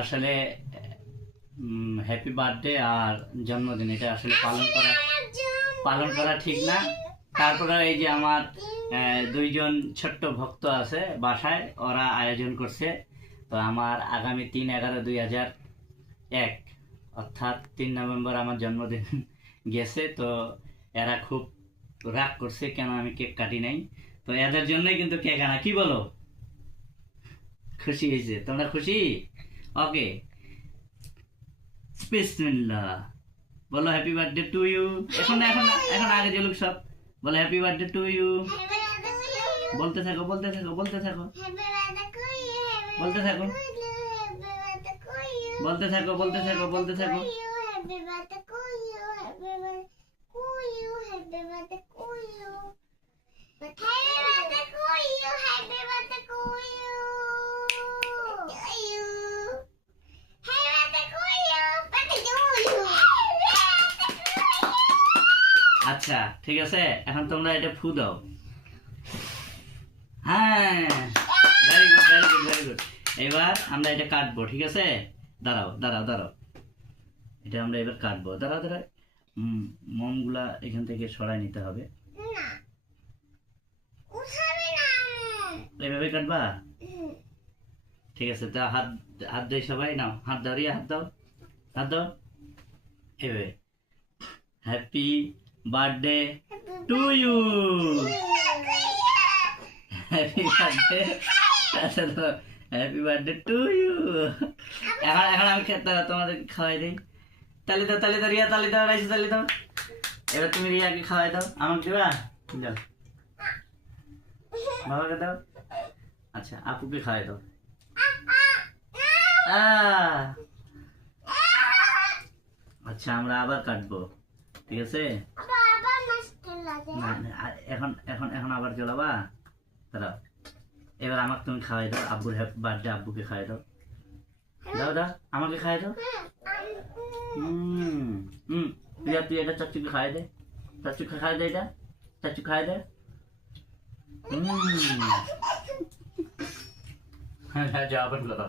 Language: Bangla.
আসলে হ্যাপি বার্থডে আর জন্মদিন এটা আসলে পালন করা ঠিক না। তারপরে এই যে আমার দুইজন ছোট্ট ভক্ত আছে বাসায়, ওরা আয়োজন করছে। তো আমার আগামী 3/11/2001 অর্থাৎ 3 নভেম্বর আমার জন্মদিন গেছে। তো এরা খুব রাগ করছে কেন আমি কেক কাটি নাই। তো এদের জন্যই কিন্তু কেক আনা, কি বলো? খুশি হয়েছে? তোমরা খুশি? ওকে, বিসমিল্লাহ বলো হ্যাপি বার্থডে টু ইউ। এখন এখন এখন আগে যে লোক সব বলো হ্যাপি বার্থডে টু ইউ। বলতে থাকো বলতে থাকো বলতে থাকো বলতে থাকো বলতে থাকো বলতে থাকো বলতে থাকো। আচ্ছা ঠিক আছে, এখন তোমরা এটা ফু দাও। হ্যাঁ, very good very good very good. এবার আমরা এটা কাটবো, ঠিক আছে? দাঁড়াও দাঁড়াও দাঁড়াও, এটা আমরা এবার কাটবো। দাঁড়াও দাঁড়াও, মোমগুলা এখান থেকে সরাই নিতে হবে। এভাবে কাটবা? ঠিক আছে, তা হাত হাত দিয়ে সবাই নাও, হাত দাও রিয়া, হাত দাও হাত দাও। এভাবে happy birthday to you, happy birthday, happy birthday to you. এখন এখন আমি তোমাদের খাওয়াই দিই। তালি দাও তালি দাও রিয়া, তালি দাও রাইসে তালি দাও। এবার তুমি রিয়াকে খাওয়াই দাও, আমাকে দেবা? যাও বাবাকে দাও। আচ্ছা আপুকে খাওয়াই দাও। আচ্ছা আমরা আবার কাটবো, ঠিক আছে? এখন এখন এখন আবার জ্বলাবা? দাঁড়াও, এবার আমাকে তুমি খাওয়াই দাও, আব্বুর হ্যাপি বার্থডে আব্বুকে খাওয়াই দাও। দাও দাও আমাকে খাওয়াই দাও। প্রিয়া তুই এটা চাচুকে খাওয়াই দে, চাচুকে খাওয়াই দে, এটা চাচু খাওয়াই দে। হ্যাঁ যাও আবার দাও।